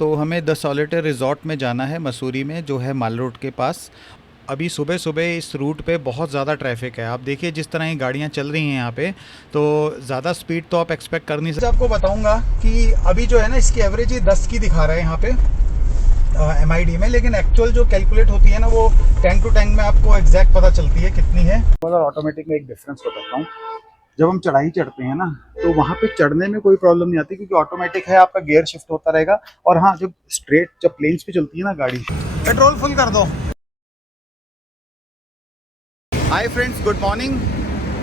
तो हमें the solitaire resort में जाना है मसूरी में, जो है माल रोड के पास। अभी सुबह सुबह इस रूट पे बहुत ज़्यादा ट्रैफिक है। आप देखिए जिस तरह ये गाड़ियाँ चल रही हैं यहाँ पे, तो ज़्यादा स्पीड तो आप एक्सपेक्ट कर नहीं सकते। आपको बताऊंगा कि अभी जो है ना, इसकी एवरेज ही 10 की दिखा रहा है यहाँ पे MID में, लेकिन एक्चुअल जो कैलकुलेट होती है ना, वो टैंक टू टैंक में आपको एग्जैक्ट पता चलती है कितनी है। और ऑटोमेटिक में एक डिफरेंस बताता हूँ। जब हम चढ़ाई चढ़ते हैं ना, तो वहाँ पे चढ़ने में कोई प्रॉब्लम नहीं आती, क्योंकि ऑटोमेटिक है, आपका गियर शिफ्ट होता रहेगा। और हाँ, जब प्लेन्स पे चलती है ना गाड़ी, पेट्रोल फुल कर दो। Hi friends, good morning.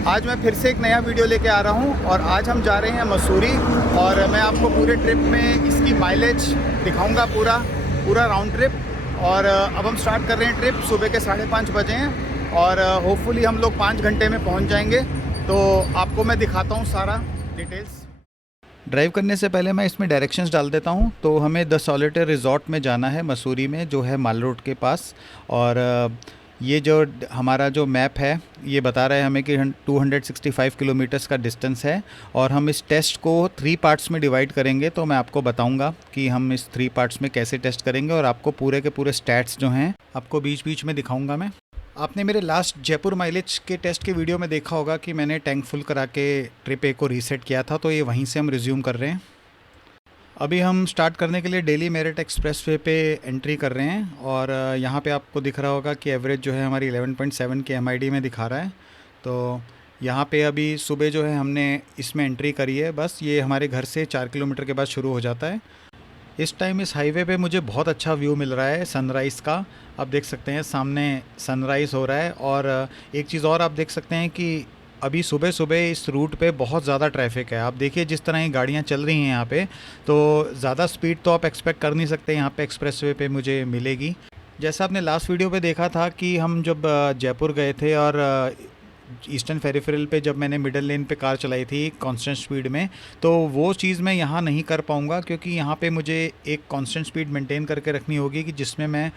आज मैं फिर से एक नया वीडियो लेके आ रहा हूँ, और आज हम जा रहे हैं मसूरी। और मैं आपको पूरे ट्रिप में इसकी माइलेज दिखाऊंगा, पूरा राउंड ट्रिप। और अब हम स्टार्ट कर रहे हैं ट्रिप। सुबह के 5:30 बजे हैं, और होपफुली हम लोग 5 घंटे में पहुँच जाएंगे। तो आपको मैं दिखाता हूँ सारा डिटेल्स। ड्राइव करने से पहले मैं इसमें डायरेक्शंस डाल देता हूँ। तो हमें द सॉलिटेयर रिज़ॉर्ट में जाना है मसूरी में, जो है माल रोड के पास। और ये जो हमारा जो मैप है, ये बता रहा है हमें कि 265 किलोमीटर्स का डिस्टेंस है। और हम इस टेस्ट को 3 पार्ट्स में डिवाइड करेंगे। तो मैं आपको बताऊंगा कि हम इस 3 पार्ट्स में कैसे टेस्ट करेंगे, और आपको पूरे के पूरे स्टैट्स जो हैं आपको बीच बीच में दिखाऊंगा मैं। आपने मेरे लास्ट जयपुर माइलेज के टेस्ट के वीडियो में देखा होगा कि मैंने टैंक फुल करा के ट्रिप ए को रीसेट किया था। तो ये वहीं से हम रिज्यूम कर रहे हैं। अभी हम स्टार्ट करने के लिए दिल्ली मेरठ एक्सप्रेस वे पे एंट्री कर रहे हैं। और यहाँ पे आपको दिख रहा होगा कि एवरेज जो है हमारी 11.7 के MID में दिखा रहा है। तो यहाँ पे अभी सुबह जो है हमने इसमें एंट्री करी है। बस ये हमारे घर से 4 किलोमीटर के बाद शुरू हो जाता है। इस टाइम इस हाईवे पे मुझे बहुत अच्छा व्यू मिल रहा है सनराइज़ का। आप देख सकते हैं सामने सनराइज़ हो रहा है। और एक चीज़ और आप देख सकते हैं कि अभी सुबह सुबह इस रूट पे बहुत ज़्यादा ट्रैफिक है। आप देखिए जिस तरह ये गाड़ियाँ चल रही हैं यहाँ पे, तो ज़्यादा स्पीड तो आप एक्सपेक्ट कर नहीं सकते यहाँ पे एक्सप्रेसवे पे मुझे मिलेगी। जैसा आपने लास्ट वीडियो पे देखा था कि हम जब जयपुर गए थे, और ईस्टर्न फेरिफेरल पे जब मैंने मिडल लेन पे कार चलाई थी कांस्टेंट स्पीड में, तो वो चीज़ मैं यहाँ नहीं कर पाऊँगा। क्योंकि यहाँ पे मुझे एक कांस्टेंट स्पीड मेंटेन करके रखनी होगी, कि जिसमें मैं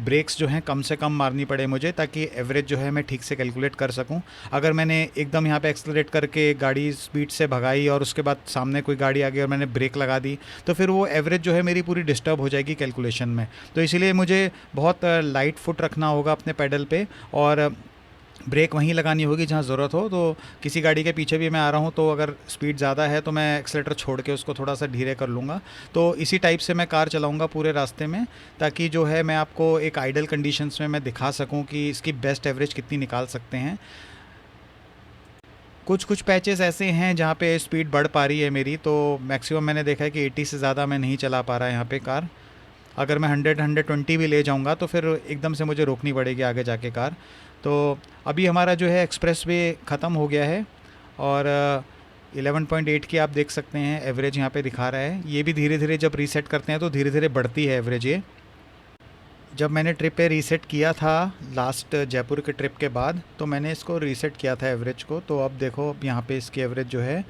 ब्रेक्स जो हैं कम से कम मारनी पड़े मुझे, ताकि एवरेज जो है मैं ठीक से कैलकुलेट कर सकूं। अगर मैंने एकदम यहाँ पे एक्सेलरेट करके गाड़ी स्पीड से भगाई, और उसके बाद सामने कोई गाड़ी आ गई और मैंने ब्रेक लगा दी, तो फिर वो एवरेज जो है मेरी पूरी डिस्टर्ब हो जाएगी कैलकुलेशन में। तो इसीलिए मुझे बहुत लाइट फुट रखना होगा अपने पैडल पे, और ब्रेक वहीं लगानी होगी जहाँ ज़रूरत हो। तो किसी गाड़ी के पीछे भी मैं आ रहा हूँ, तो अगर स्पीड ज़्यादा है तो मैं एक्सेलेटर छोड़ के उसको थोड़ा सा धीरे कर लूँगा। तो इसी टाइप से मैं कार चलाऊँगा पूरे रास्ते में, ताकि जो है मैं आपको एक आइडल कंडीशंस में मैं दिखा सकूँ कि इसकी बेस्ट एवरेज कितनी निकाल सकते हैं। कुछ पैचेस ऐसे हैं जहाँ पे स्पीड बढ़ पा रही है मेरी। तो मैक्सिमम मैंने देखा है कि 80 से ज़्यादा मैं नहीं चला पा रहा यहाँ पे कार। अगर मैं 100-120 भी ले जाऊंगा तो फिर एकदम से मुझे रोकनी पड़ेगी आगे जाके कार। तो अभी हमारा जो है एक्सप्रेस वे ख़त्म हो गया है, और 11.8 की आप देख सकते हैं एवरेज यहाँ पे दिखा रहा है। ये भी धीरे धीरे जब रीसेट करते हैं तो धीरे धीरे बढ़ती है एवरेज ये। जब मैंने ट्रिप पे रीसेट किया था लास्ट जयपुर के ट्रिप के बाद, तो मैंने इसको रीसेट किया था एवरेज को। तो अब देखो, अब यहाँ पे इसकी एवरेज जो है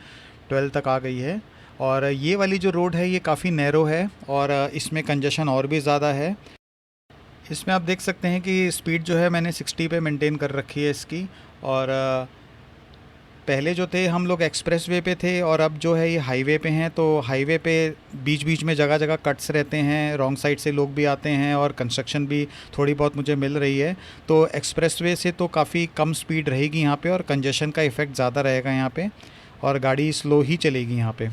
12 तक आ गई है। और ये वाली जो रोड है ये काफ़ी नैरो है, और इसमें कंजेशन और भी ज़्यादा है। इसमें आप देख सकते हैं कि स्पीड जो है मैंने 60 पे मेंटेन कर रखी है इसकी। और पहले जो थे हम लोग एक्सप्रेस वे पे थे, और अब जो है ये हाईवे पे हैं। तो हाईवे पे बीच बीच में जगह जगह कट्स रहते हैं, रॉन्ग साइड से लोग भी आते हैं, और कंस्ट्रक्शन भी थोड़ी बहुत मुझे मिल रही है। तो एक्सप्रेस वे से तो काफ़ी कम स्पीड रहेगी यहाँ पे, और कंजेशन का इफ़ेक्ट ज़्यादा रहेगा यहाँ पे, और गाड़ी स्लो ही चलेगी यहाँ पे।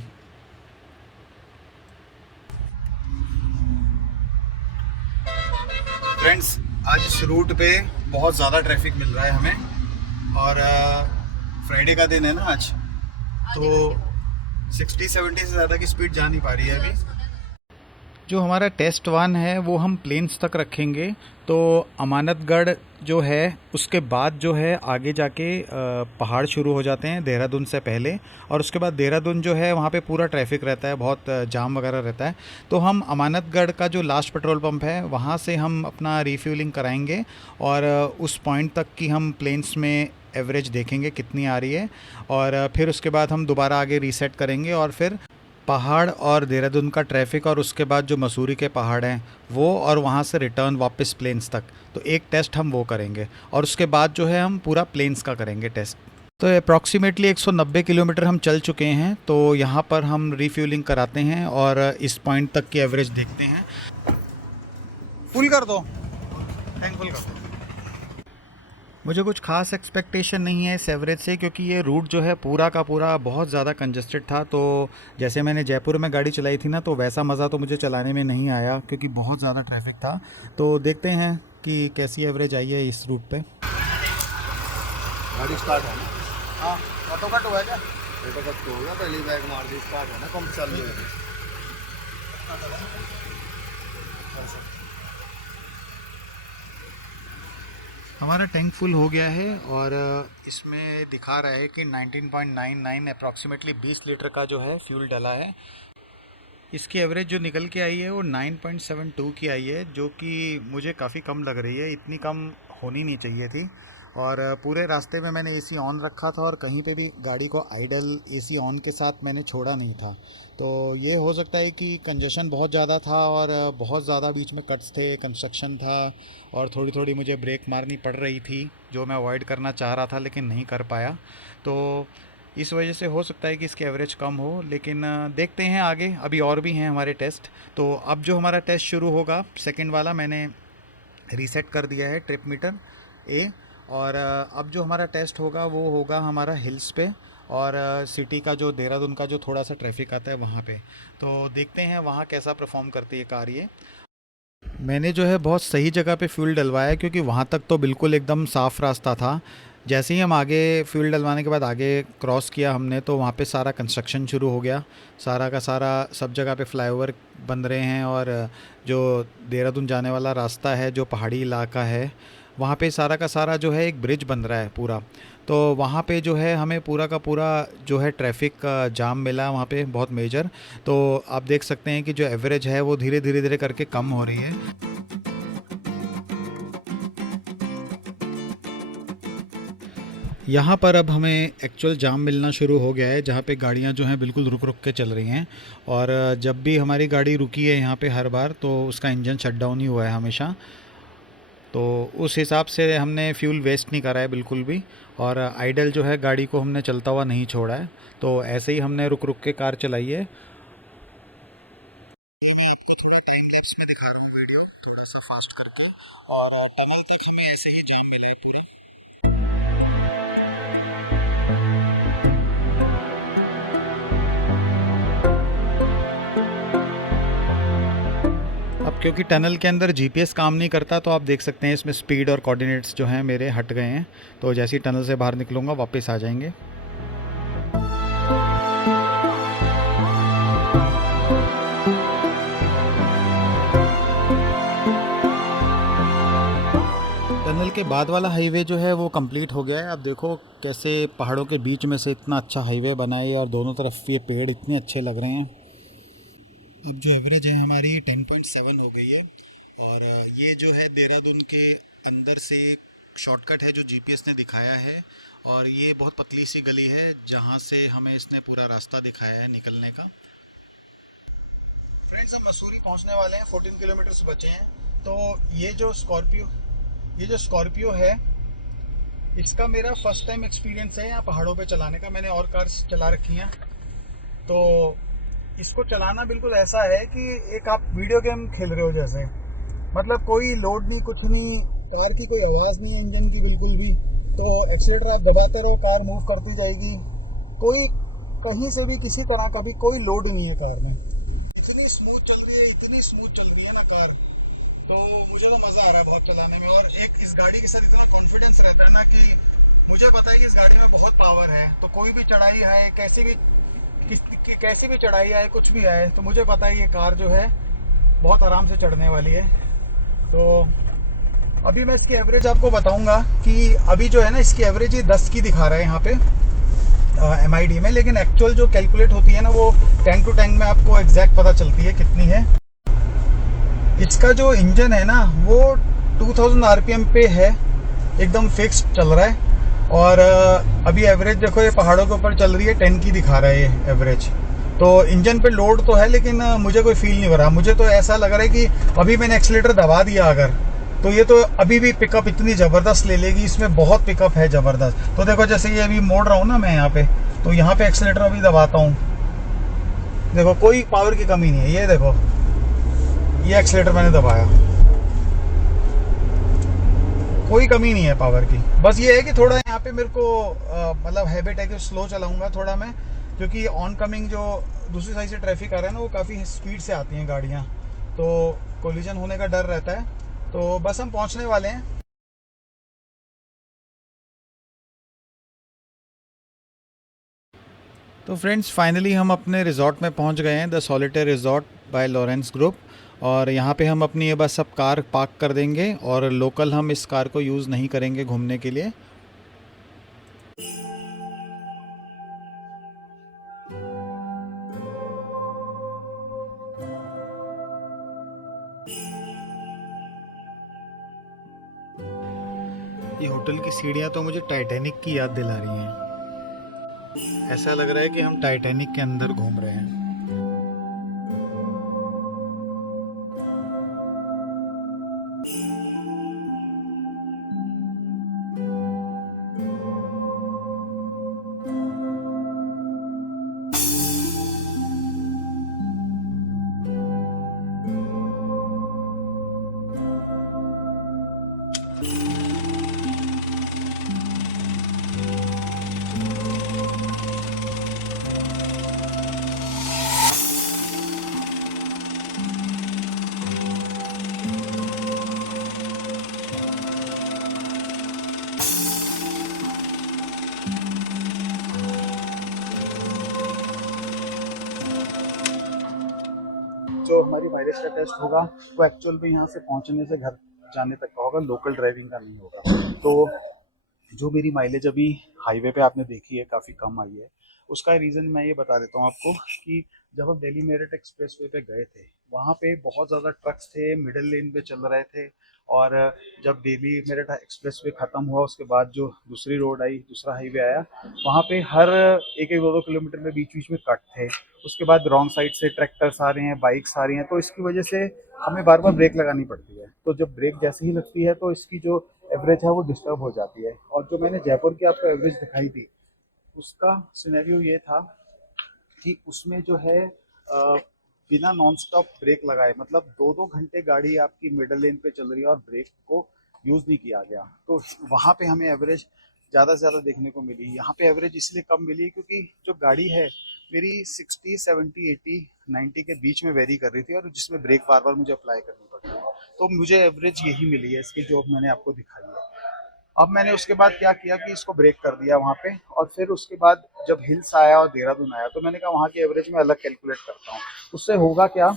फ्रेंड्स, आज इस रूट पे बहुत ज़्यादा ट्रैफिक मिल रहा है हमें। और फ्राइडे का दिन है ना आज, तो 60-70 से ज़्यादा की स्पीड जा नहीं पा रही है अभी। जो हमारा टेस्ट 1 है वो हम प्लेन्स तक रखेंगे। तो अमानतगढ़ जो है उसके बाद जो है आगे जाके पहाड़ शुरू हो जाते हैं देहरादून से पहले। और उसके बाद देहरादून जो है वहाँ पे पूरा ट्रैफिक रहता है, बहुत जाम वगैरह रहता है। तो हम अमानतगढ़ का जो लास्ट पेट्रोल पंप है वहाँ से हम अपना रिफ्यूलिंग कराएंगे, और उस पॉइंट तक की हम प्लेन्स में एवरेज देखेंगे कितनी आ रही है। और फिर उसके बाद हम दोबारा आगे रीसेट करेंगे, और फिर पहाड़ और देहरादून का ट्रैफिक, और उसके बाद जो मसूरी के पहाड़ हैं वो, और वहाँ से रिटर्न वापस प्लेन्स तक। तो एक टेस्ट हम वो करेंगे, और उसके बाद जो है हम पूरा प्लेन्स का करेंगे टेस्ट। तो अप्रॉक्सीमेटली 190 किलोमीटर हम चल चुके हैं। तो यहाँ पर हम रिफ्यूलिंग कराते हैं और इस पॉइंट तक की एवरेज देखते हैं। फुल कर दो, टैंक फुल कर दो। मुझे कुछ खास एक्सपेक्टेशन नहीं है इस एवरेज से, क्योंकि ये रूट जो है पूरा का पूरा बहुत ज़्यादा कंजस्टेड था। तो जैसे मैंने जयपुर में गाड़ी चलाई थी ना, तो वैसा मज़ा तो मुझे चलाने में नहीं आया, क्योंकि बहुत ज़्यादा ट्रैफिक था। तो देखते हैं कि कैसी एवरेज आई है इस रूट पे। गाड़ी स्टार्ट है ना? हाँ, ऑटो कट हुआ है क्या? ऑटो कट तो होगा, पहली बैग मार दी, स्टार्ट है ना, कम चालू है। हमारा टैंक फुल हो गया है और इसमें दिखा रहा है कि 19.99 अप्रॉक्सीमेटली 20 लीटर का जो है फ्यूल डला है। इसकी एवरेज जो निकल के आई है वो 9.72 की आई है, जो कि मुझे काफ़ी कम लग रही है। इतनी कम होनी नहीं चाहिए थी। और पूरे रास्ते में मैंने एसी ऑन रखा था और कहीं पे भी गाड़ी को आइडल एसी ऑन के साथ मैंने छोड़ा नहीं था। तो ये हो सकता है कि कंजेशन बहुत ज़्यादा था और बहुत ज़्यादा बीच में कट्स थे, कंस्ट्रक्शन था और थोड़ी थोड़ी मुझे ब्रेक मारनी पड़ रही थी, जो मैं अवॉइड करना चाह रहा था लेकिन नहीं कर पाया। तो इस वजह से हो सकता है कि इसकी एवरेज कम हो, लेकिन देखते हैं आगे, अभी और भी हैं हमारे टेस्ट। तो अब जो हमारा टेस्ट शुरू होगा, सेकंड वाला मैंने रीसेट कर दिया है ट्रिप मीटर ए। और अब जो हमारा टेस्ट होगा वो होगा हमारा हिल्स पे और सिटी का जो देहरादून का जो थोड़ा सा ट्रैफिक आता है वहाँ पे। तो देखते हैं वहाँ कैसा परफॉर्म करती है कार ये। मैंने जो है बहुत सही जगह पे फ्यूल डलवाया, क्योंकि वहाँ तक तो बिल्कुल एकदम साफ़ रास्ता था। जैसे ही हम आगे फ्यूल डलवाने के बाद आगे क्रॉस किया हमने, तो वहाँ पे सारा कंस्ट्रक्शन शुरू हो गया। सारा का सारा सब जगह पे फ्लाईओवर बन रहे हैं और जो देहरादून जाने वाला रास्ता है, जो पहाड़ी इलाका है, वहाँ पे सारा का सारा जो है एक ब्रिज बन रहा है पूरा। तो वहाँ पे जो है हमें पूरा का पूरा जो है ट्रैफिक जाम मिला वहाँ पे, बहुत मेजर। तो आप देख सकते हैं कि जो एवरेज है वो धीरे धीरे धीरे करके कम हो रही है। यहाँ पर अब हमें एक्चुअल जाम मिलना शुरू हो गया है, जहाँ पे गाड़ियाँ जो हैं बिल्कुल रुक रुक के चल रही हैं। और जब भी हमारी गाड़ी रुकी है यहाँ पे हर बार, तो उसका इंजन शट डाउन ही हुआ है हमेशा। तो उस हिसाब से हमने फ्यूल वेस्ट नहीं करा है बिल्कुल भी, और आइडल जो है गाड़ी को हमने चलता हुआ नहीं छोड़ा है। तो ऐसे ही हमने रुक रुक के कार चलाई है। अब क्योंकि टनल के अंदर जीपीएस काम नहीं करता, तो आप देख सकते हैं इसमें स्पीड और कोऑर्डिनेट्स जो हैं मेरे हट गए हैं। तो जैसे ही टनल से बाहर निकलूँगा वापस आ जाएंगे। टनल के बाद वाला हाईवे जो है वो कंप्लीट हो गया है। अब देखो कैसे पहाड़ों के बीच में से इतना अच्छा हाईवे बना है और दोनों तरफ ये पेड़ इतने अच्छे लग रहे हैं। अब जो एवरेज है हमारी 10.7 हो गई है। और ये जो है देहरादून के अंदर से शॉर्टकट है जो जीपीएस ने दिखाया है, और ये बहुत पतली सी गली है जहाँ से हमें इसने पूरा रास्ता दिखाया है निकलने का। फ्रेंड्स, हम मसूरी पहुँचने वाले हैं, 14 किलोमीटर्स बचे हैं। तो ये जो स्कॉर्पियो है, इसका मेरा फर्स्ट टाइम एक्सपीरियंस है यहाँ पहाड़ों पे चलाने का। मैंने और कार्स चला रखी हैं, तो इसको चलाना बिल्कुल ऐसा है कि एक आप वीडियो गेम खेल रहे हो जैसे। मतलब कोई लोड नहीं, कुछ नहीं, कार की कोई आवाज़ नहीं है इंजन की बिल्कुल भी। तो एक्सीलेटर आप दबाते रहो, कार मूव करती जाएगी। कोई कहीं से भी किसी तरह का भी कोई लोड नहीं है कार में। इतनी स्मूथ चल रही है ना कार, तो मुझे तो मज़ा आ रहा है बहुत चलाने में। और एक इस गाड़ी के साथ इतना कॉन्फिडेंस रहता है ना कि मुझे पता है कि इस गाड़ी में बहुत पावर है। तो कोई भी चढ़ाई आए, कैसी भी चढ़ाई आए, कुछ भी आए, तो मुझे पता है ये कार जो है बहुत आराम से चढ़ने वाली है। तो अभी मैं इसकी एवरेज आपको बताऊंगा कि अभी जो है ना इसकी एवरेज ये 10 की दिखा रहा है यहाँ पे MID में, लेकिन एक्चुअल जो कैलकुलेट होती है ना वो टैंक टू टैंक में आपको एग्जैक्ट पता चलती है कितनी है। इसका जो इंजन है ना वो 2000 RPM पे है, एकदम फिक्स चल रहा है। और अभी एवरेज देखो ये पहाड़ों के ऊपर चल रही है, 10 की दिखा रहा है ये एवरेज। तो इंजन पे लोड तो है, लेकिन मुझे कोई फील नहीं हो रहा। मुझे तो ऐसा लग रहा है कि अभी मैंने एक्सीलेटर दबा दिया अगर, तो ये तो अभी भी पिकअप इतनी ज़बरदस्त ले लेगी, इसमें बहुत पिकअप है ज़बरदस्त। तो देखो जैसे ये अभी मोड़ रहा हूँ ना मैं यहाँ पे, तो यहाँ पे एक्सीलेटर अभी दबाता हूँ, देखो कोई पावर की कमी नहीं है। ये देखो ये एक्सीलेटर मैंने दबाया, कोई कमी नहीं है पावर की। बस ये है कि थोड़ा यहाँ पे मेरे को मतलब हैबिट है कि स्लो चलाऊंगा थोड़ा मैं, क्योंकि ऑन कमिंग जो दूसरी साइड से ट्रैफिक आ रहा है ना वो काफ़ी स्पीड से आती हैं गाड़ियाँ, तो कोलिजन होने का डर रहता है। तो बस हम पहुँचने वाले हैं। तो फ्रेंड्स फाइनली हम अपने रिज़ॉर्ट में पहुंच गए हैं, the solitaire resort bye Lawrence group. और यहाँ पे हम अपनी ये बस सब कार पार्क कर देंगे और लोकल हम इस कार को यूज़ नहीं करेंगे घूमने के लिए। ये होटल की सीढ़ियाँ तो मुझे टाइटैनिक की याद दिला रही हैं। ऐसा लग रहा है कि हम टाइटैनिक के अंदर घूम रहे हैं। जो हमारी वायरस का टेस्ट होगा वो एक्चुअल में यहाँ से पहुँचने से घर जाने तक का होगा, लोकल ड्राइविंग का नहीं होगा। तो जो मेरी माइलेज अभी हाईवे पे आपने देखी है काफ़ी कम आई है, उसका रीज़न मैं ये बता देता हूँ आपको कि जब हम दिल्ली मेरठ एक्सप्रेस वे पे गए थे वहाँ पे बहुत ज़्यादा ट्रक्स थे, मिडिल लेन पे चल रहे थे। और जब दिल्ली मेरठ एक्सप्रेस वे ख़त्म हुआ उसके बाद जो दूसरी रोड आई, दूसरा हाईवे आया, वहाँ पे हर एक एक दो दो किलोमीटर में बीच बीच में कट थे। उसके बाद रॉन्ग साइड से ट्रैक्टर्स आ रहे हैं, बाइक्स आ रही हैं, तो इसकी वजह से हमें बार बार ब्रेक लगानी पड़ती है। तो जब ब्रेक जैसे ही लगती है तो इसकी जो एवरेज है वो डिस्टर्ब हो जाती है। और जो मैंने जयपुर की आपको एवरेज दिखाई थी उसका सिनेरियो ये था कि उसमें जो है बिना नॉन स्टॉप ब्रेक लगाए, मतलब 2-2 घंटे गाड़ी आपकी मिडल लेन पे चल रही है और ब्रेक को यूज़ नहीं किया गया, तो वहाँ पे हमें एवरेज ज़्यादा से ज़्यादा देखने को मिली। यहाँ पे एवरेज इसलिए कम मिली क्योंकि जो गाड़ी है मेरी 60, 70, 80, 90 के बीच में वेरी कर रही थी और जिसमें ब्रेक बार बार मुझे अप्लाई करनी पड़ रही है। तो मुझे एवरेज यही मिली है इसकी जो मैंने आपको दिखाई है। अब मैंने उसके बाद क्या किया कि इसको ब्रेक कर दिया वहाँ पे, और फिर उसके बाद जब हिल्स आया और देहरादून आया तो मैंने कहा वहाँ की एवरेज में अलग कैलकुलेट करता हूँ। उससे होगा क्या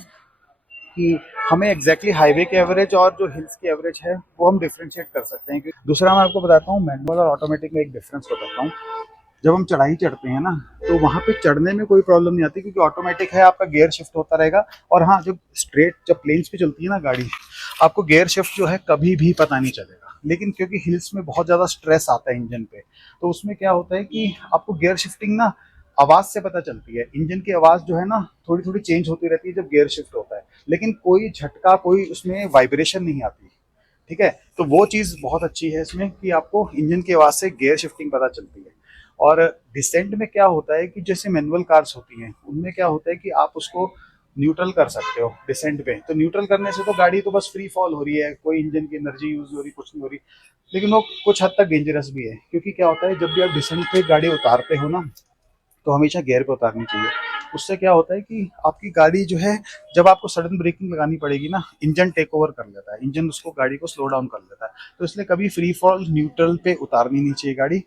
कि हमें एग्जैक्टली हाईवे की एवरेज और जो हिल्स की एवरेज है वो हम डिफ्रेंशिएट कर सकते हैं। दूसरा मैं आपको बताता हूँ, मैनुअल और ऑटोमेटिक में एक डिफरेंस बताता हूँ। जब हम चढ़ाई चढ़ते हैं ना तो वहाँ पे चढ़ने में कोई प्रॉब्लम नहीं आती क्योंकि ऑटोमेटिक है, आपका गियर शिफ्ट होता रहेगा। और हाँ, जब स्ट्रेट जब प्लेन्स पे चलती है ना गाड़ी, आपको गियर शिफ्ट जो है कभी भी पता नहीं चलेगा। लेकिन क्योंकि हिल्स में बहुत ज़्यादा स्ट्रेस आता है इंजन पे, तो उसमें क्या होता है कि आपको गियर शिफ्टिंग ना आवाज़ से पता चलती है। इंजन की आवाज़ जो है ना थोड़ी थोड़ी चेंज होती रहती है जब गियर शिफ्ट होता है, लेकिन कोई झटका, कोई उसमें वाइब्रेशन नहीं आती। ठीक है, तो वो चीज़ बहुत अच्छी है इसमें कि आपको इंजन की आवाज़ से गियर शिफ्टिंग पता चलती है। और डिसेंट में क्या होता है कि जैसे मैनुअल कार्स होती हैं उनमें क्या होता है कि आप उसको न्यूट्रल कर सकते हो डिसेंट पे। तो न्यूट्रल करने से तो गाड़ी तो बस फ्री फॉल हो रही है, कोई इंजन की एनर्जी यूज हो रही, कुछ नहीं हो रही। लेकिन वो कुछ हद तक डेंजरस भी है क्योंकि क्या होता है जब भी आप डिसेंट पे गाड़ी उतारते हो ना तो हमेशा गियर पे उतारनी चाहिए। उससे क्या होता है कि आपकी गाड़ी जो है, जब आपको सडन ब्रेकिंग लगानी पड़ेगी ना, इंजन टेक ओवर कर लेता है, इंजन उसको गाड़ी को स्लो डाउन कर लेता है। तो इसलिए कभी फ्री फॉल न्यूट्रल पे उतारनी नहीं चाहिए गाड़ी।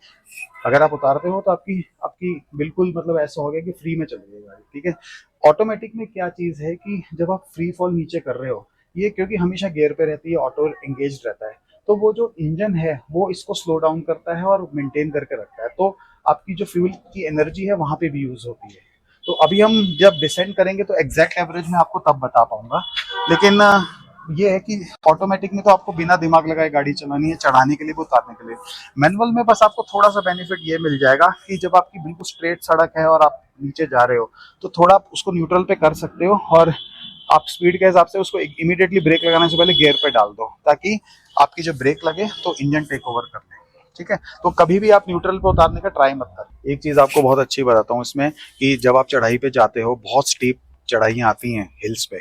अगर आप उतारते हो तो आपकी आपकी बिल्कुल मतलब ऐसा हो गया कि फ्री में चल रही है गाड़ी। ठीक है, ऑटोमेटिक में क्या चीज़ है कि जब आप फ्री फॉल नीचे कर रहे हो, ये क्योंकि हमेशा गियर पे रहती है, ऑटो एंगेज रहता है, तो वो जो इंजन है वो इसको स्लो डाउन करता है और मेंटेन करके रखता है। तो आपकी जो फ्यूल की एनर्जी है वहाँ पे भी यूज होती है। तो अभी हम जब डिसेंड करेंगे तो एग्जैक्ट एवरेज मैं आपको तब बता पाऊंगा। लेकिन ये है कि ऑटोमेटिक में तो आपको बिना दिमाग लगाए गाड़ी चलानी है, चढ़ाने के लिए भी उतारने के लिए। मैनुअल में बस आपको थोड़ा सा बेनिफिट ये मिल जाएगा कि जब आपकी बिल्कुल स्ट्रेट सड़क है और आप नीचे जा रहे हो तो थोड़ा आप उसको न्यूट्रल पे कर सकते हो और आप स्पीड के हिसाब से उसको इमीडिएटली ब्रेक लगाने से पहले गियर पे डाल दो, ताकि आपकी जब ब्रेक लगे तो इंजन टेक ओवर कर ले। ठीक है, तो कभी भी आप न्यूट्रल पे उतारने का ट्राई मत कर। एक चीज आपको बहुत अच्छी बताता हूँ इसमें, कि जब आप चढ़ाई पे जाते हो, बहुत स्टीप चढ़ाइयाँ आती हैं हिल्स पे,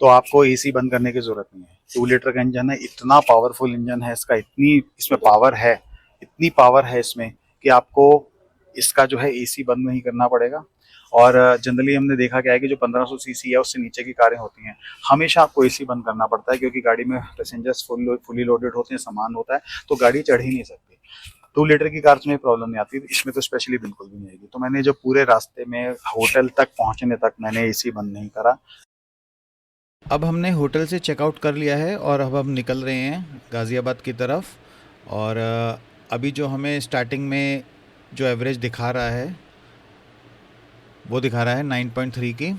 तो आपको एसी बंद करने की जरूरत नहीं है। 2 लीटर का इंजन है, इतना पावरफुल इंजन है इसका, इतनी इसमें पावर है, इतनी पावर है इसमें कि आपको इसका जो है एसी बंद नहीं करना पड़ेगा। और जनरली हमने देखा क्या है कि जो 1500 सीसी है उससे नीचे की कारें होती हैं, हमेशा आपको एसी बंद करना पड़ता है, क्योंकि गाड़ी में पैसेंजर्स फुली लोडेड होते हैं, सामान होता है, तो गाड़ी चढ़ ही नहीं सकती। 2 लीटर की कार में प्रॉब्लम नहीं आती, इसमें तो स्पेशली बिल्कुल भी नहीं आएगी। तो मैंने जो पूरे रास्ते में होटल तक पहुंचने तक मैंने एसी बंद नहीं करा। अब हमने होटल से चेकआउट कर लिया है और अब हम निकल रहे हैं गाज़ियाबाद की तरफ। और अभी जो हमें स्टार्टिंग में जो एवरेज दिखा रहा है वो दिखा रहा है 9.3 की।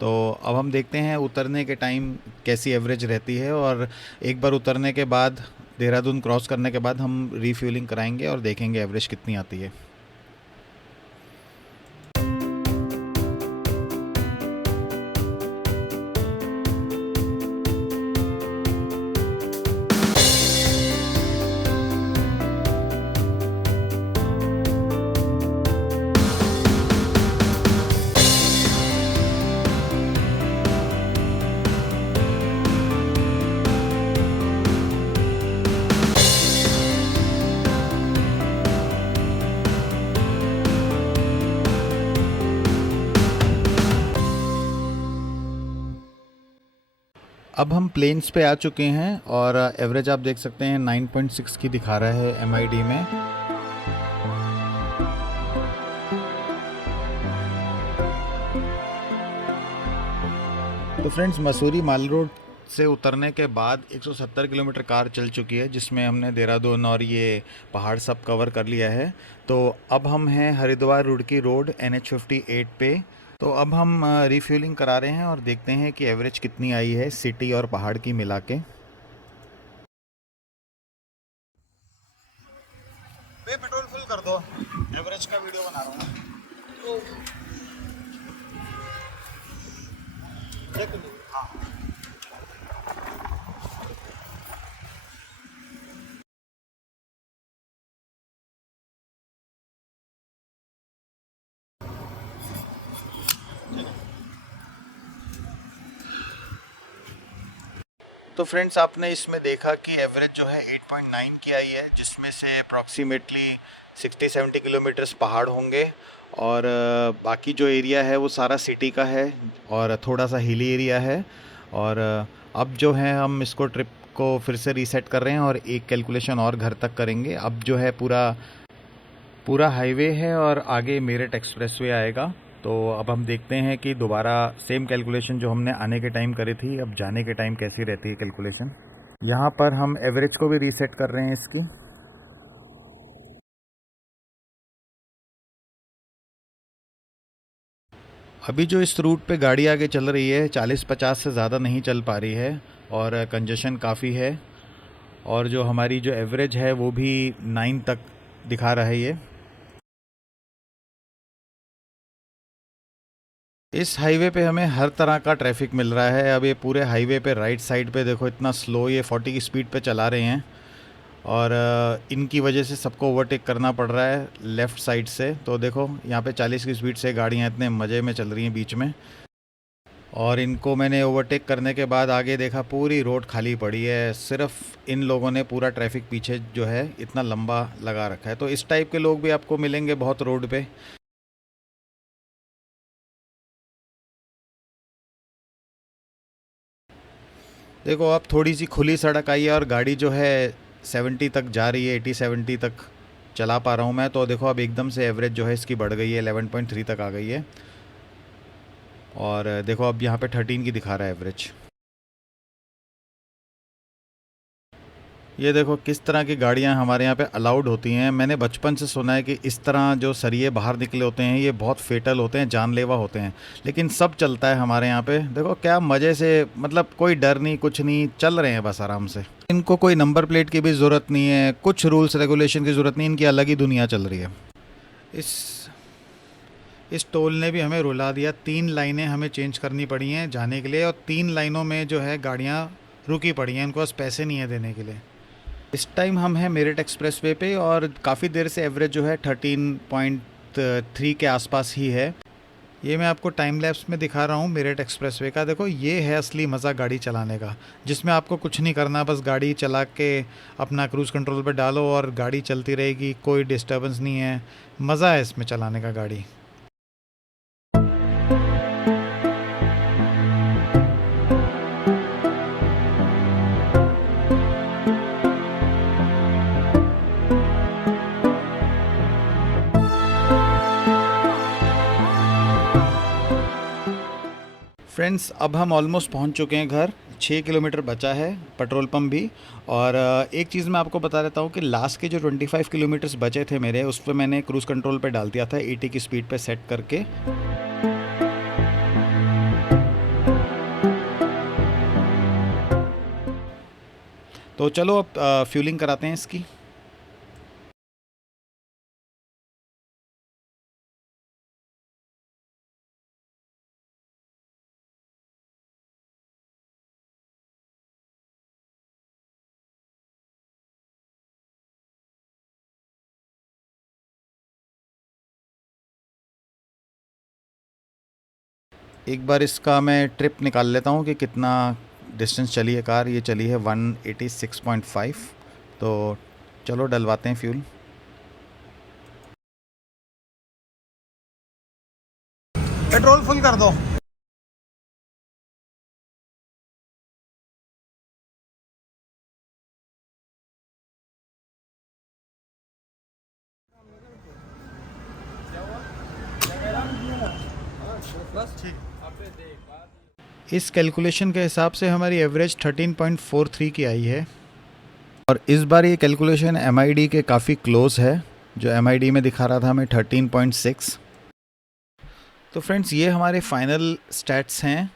तो अब हम देखते हैं उतरने के टाइम कैसी एवरेज रहती है, और एक बार उतरने के बाद, देहरादून क्रॉस करने के बाद हम रीफ्यूलिंग कराएंगे और देखेंगे एवरेज कितनी आती है। अब हम प्लेन्स पे आ चुके हैं और एवरेज आप देख सकते हैं 9.6 की दिखा रहा है MID में। तो फ्रेंड्स, मसूरी माल रोड से उतरने के बाद 170 किलोमीटर कार चल चुकी है, जिसमें हमने देहरादून और ये पहाड़ सब कवर कर लिया है। तो अब हम हैं हरिद्वार रुड़की रोड NH58 पे। तो अब हम रीफ्यूलिंग करा रहे हैं और देखते हैं कि एवरेज कितनी आई है सिटी और पहाड़ की मिला के। पेट्रोल फुल कर दो, एवरेज का वीडियो बना रहा हूँ। हाँ, तो फ्रेंड्स, आपने इसमें देखा कि एवरेज जो है 8.9 की आई है, जिसमें से अप्रॉक्सीमेटली 60-70 किलोमीटर्स पहाड़ होंगे, और बाकी जो एरिया है वो सारा सिटी का है और थोड़ा सा हिली एरिया है। और अब जो है हम इसको ट्रिप को फिर से रीसेट कर रहे हैं और एक कैलकुलेशन और घर तक करेंगे। अब जो है पूरा हाईवे है और आगे मेरठ एक्सप्रेसवे आएगा। तो अब हम देखते हैं कि दोबारा सेम कैलकुलेशन जो हमने आने के टाइम करी थी, अब जाने के टाइम कैसी रहती है कैलकुलेशन। यहाँ पर हम एवरेज को भी रीसेट कर रहे हैं इसकी। अभी जो इस रूट पे गाड़ी आगे चल रही है 40-50 से ज़्यादा नहीं चल पा रही है और कंजेशन काफ़ी है। और जो हमारी जो एवरेज है वो भी 9 तक दिखा रहा है ये। इस हाईवे पे हमें हर तरह का ट्रैफिक मिल रहा है। अब ये पूरे हाईवे पे राइट साइड पे देखो, इतना स्लो ये 40 की स्पीड पे चला रहे हैं, और इनकी वजह से सबको ओवरटेक करना पड़ रहा है लेफ़्ट साइड से। तो देखो यहाँ पे 40 की स्पीड से गाड़ियाँ इतने मज़े में चल रही हैं बीच में, और इनको मैंने ओवरटेक करने के बाद आगे देखा पूरी रोड खाली पड़ी है। सिर्फ इन लोगों ने पूरा ट्रैफिक पीछे जो है इतना लंबा लगा रखा है। तो इस टाइप के लोग भी आपको मिलेंगे बहुत रोड पे। देखो, अब थोड़ी सी खुली सड़क आई है और गाड़ी जो है 70 तक जा रही है, 80-70 तक चला पा रहा हूँ मैं। तो देखो अब एकदम से एवरेज जो है इसकी बढ़ गई है, 11.3 तक आ गई है। और देखो अब यहाँ पे 13 की दिखा रहा है एवरेज। ये देखो किस तरह की गाड़ियाँ हमारे यहाँ पे अलाउड होती हैं। मैंने बचपन से सुना है कि इस तरह जो सरिये बाहर निकले होते हैं ये बहुत फेटल होते हैं, जानलेवा होते हैं, लेकिन सब चलता है हमारे यहाँ पे। देखो क्या मज़े से, मतलब कोई डर नहीं, कुछ नहीं, चल रहे हैं बस आराम से। इनको कोई नंबर प्लेट की भी ज़रूरत नहीं है, कुछ रूल्स रेगुलेशन की ज़रूरत नहीं, इनकी अलग ही दुनिया चल रही है। इस टोल ने भी हमें रुला दिया। 3 लाइनें हमें चेंज करनी पड़ी हैं जाने के लिए, और 3 लाइनों में जो है गाड़ियाँ रुकी पड़ी हैं, इनको पास पैसे नहीं है देने के लिए। इस टाइम हम हैं मेरठ एक्सप्रेस वे पे, और काफ़ी देर से एवरेज जो है 13.3 के आसपास ही है। ये मैं आपको टाइम लैप्स में दिखा रहा हूँ मेरठ एक्सप्रेस वे का। देखो, ये है असली मज़ा गाड़ी चलाने का, जिसमें आपको कुछ नहीं करना, बस गाड़ी चला के अपना क्रूज़ कंट्रोल पे डालो और गाड़ी चलती रहेगी, कोई डिस्टर्बेंस नहीं है। मज़ा है इसमें चलाने का गाड़ी। फ्रेंड्स, अब हम ऑलमोस्ट पहुंच चुके हैं घर। 6 किलोमीटर बचा है, पेट्रोल पंप भी। और एक चीज़ मैं आपको बता देता हूं कि लास्ट के जो 25 किलोमीटर्स बचे थे मेरे, उस पर मैंने क्रूज़ कंट्रोल पे डाल दिया था 80 की स्पीड पे सेट करके। तो चलो अब फ्यूलिंग कराते हैं इसकी। एक बार इसका मैं ट्रिप निकाल लेता हूँ कि कितना डिस्टेंस चली है कार। ये चली है 186.5। तो चलो डलवाते हैं फ्यूल। पेट्रोल फुल कर दो। इस कैलकुलेशन के हिसाब से हमारी एवरेज 13.43 की आई है। और इस बार ये कैलकुलेशन MID के काफ़ी क्लोज है। जो MID में दिखा रहा था हमें 13.6। तो फ्रेंड्स, ये हमारे फाइनल स्टैट्स हैं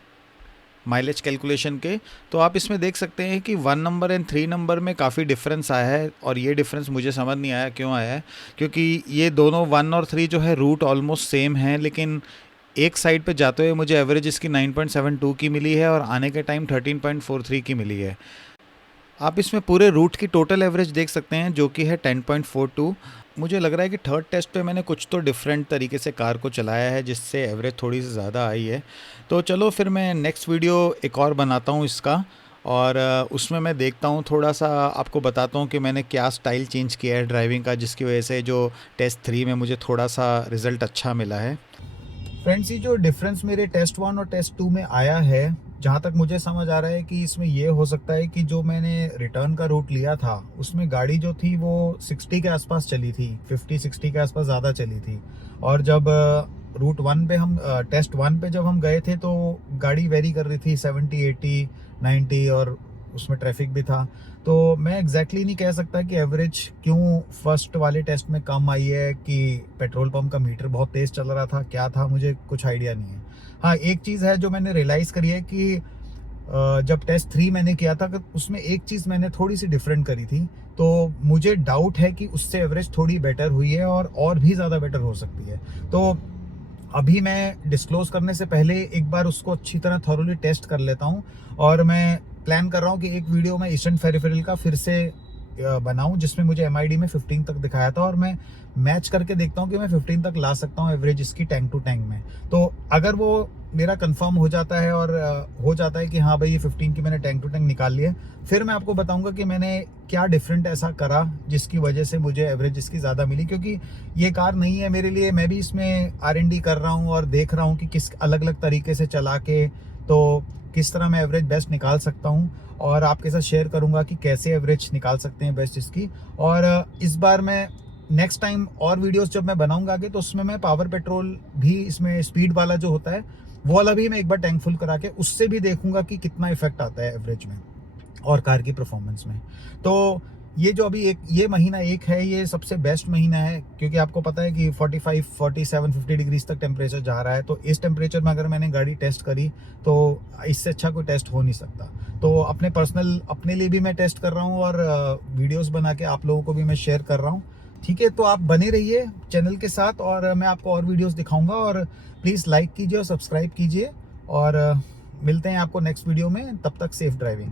माइलेज कैलकुलेशन के। तो आप इसमें देख सकते हैं कि 1 नंबर एंड 3 नंबर में काफ़ी डिफरेंस आया है। और ये डिफरेंस मुझे समझ नहीं आया क्यों आया है, क्योंकि ये दोनों 1 और 3 जो है रूट ऑलमोस्ट सेम है, लेकिन एक साइड पे जाते हुए मुझे एवरेज इसकी 9.72 की मिली है और आने के टाइम 13.43 की मिली है। आप इसमें पूरे रूट की टोटल एवरेज देख सकते हैं, जो कि है 10.42। मुझे लग रहा है कि थर्ड टेस्ट पे मैंने कुछ तो डिफरेंट तरीके से कार को चलाया है, जिससे एवरेज थोड़ी सी ज़्यादा आई है। तो चलो फिर मैं नेक्स्ट वीडियो एक और बनाता हूँ इसका, और उसमें मैं देखता हूँ, थोड़ा सा आपको बताता हूँ कि मैंने क्या स्टाइल चेंज किया है ड्राइविंग का, जिसकी वजह से जो टेस्ट 3 में मुझे थोड़ा सा रिज़ल्ट अच्छा मिला है। फ्रेंड्स, ये जो डिफरेंस मेरे टेस्ट 1 और टेस्ट 2 में आया है, जहाँ तक मुझे समझ आ रहा है कि इसमें ये हो सकता है कि जो मैंने रिटर्न का रूट लिया था, उसमें गाड़ी जो थी वो 60 के आसपास चली थी, 50-60 के आसपास ज़्यादा चली थी। और जब रूट 1 पे हम टेस्ट 1 पे जब हम गए थे, तो गाड़ी वेरी कर रही थी 70, 80, 90, और उसमें ट्रैफिक भी था। तो मैं एग्जैक्टली नहीं कह सकता कि एवरेज क्यों फर्स्ट वाले टेस्ट में कम आई है, कि पेट्रोल पंप का मीटर बहुत तेज़ चल रहा था, क्या था, मुझे कुछ आइडिया नहीं है। हाँ, एक चीज़ है जो मैंने रियलाइज़ करी है कि जब टेस्ट 3 मैंने किया था, उसमें एक चीज़ मैंने थोड़ी सी डिफरेंट करी थी। तो मुझे डाउट है कि उससे एवरेज थोड़ी बेटर हुई है, और भी ज़्यादा बेटर हो सकती है। तो अभी मैं डिस्क्लोज करने से पहले एक बार उसको अच्छी तरह थॉरोली टेस्ट कर लेता हूँ। और मैं प्लान कर रहा हूँ कि एक वीडियो में ईस्टर्न पेरिफेरल का फिर से बनाऊं, जिसमें मुझे MID में 15 तक दिखाया था, और मैं मैच करके देखता हूं कि मैं 15 तक ला सकता हूं एवरेज इसकी टैंक टू टैंक में। तो अगर वो मेरा कंफर्म हो जाता है, और हो जाता है कि हाँ भाई ये 15 की मैंने टैंक टू टैंक निकाल ली है, फिर मैं आपको बताऊंगा कि मैंने क्या डिफरेंट ऐसा करा जिसकी वजह से मुझे एवरेज इसकी ज़्यादा मिली। क्योंकि ये कार नहीं है मेरे लिए, मैं भी इसमें R&D कर रहा हूँ और देख रहा हूँ कि किस अलग अलग तरीके से चला के तो किस तरह मैं एवरेज बेस्ट निकाल सकता हूँ, और आपके साथ शेयर करूंगा कि कैसे एवरेज निकाल सकते हैं बेस्ट इसकी। और इस बार मैं नेक्स्ट टाइम और वीडियोस जब मैं बनाऊंगा आगे, तो उसमें मैं पावर पेट्रोल भी, इसमें स्पीड वाला जो होता है वो वाला भी मैं एक बार टैंक फुल करा के उससे भी देखूंगा कि कितना इफेक्ट आता है एवरेज में और कार की परफॉर्मेंस में। तो ये जो अभी ये महीना एक है, ये सबसे बेस्ट महीना है, क्योंकि आपको पता है कि 45, 47, 50 डिग्रीज तक टेम्परेचर जा रहा है। तो इस टेम्परेचर में अगर मैंने गाड़ी टेस्ट करी, तो इससे अच्छा कोई टेस्ट हो नहीं सकता। तो अपने लिए भी मैं टेस्ट कर रहा हूँ, और वीडियोस बना के आप लोगों को भी मैं शेयर कर रहा हूँ। ठीक है, तो आप बने रहिए चैनल के साथ और मैं आपको और वीडियोस दिखाऊंगा। और प्लीज़ लाइक कीजिए और सब्सक्राइब कीजिए और मिलते हैं आपको नेक्स्ट वीडियो में। तब तक सेफ ड्राइविंग।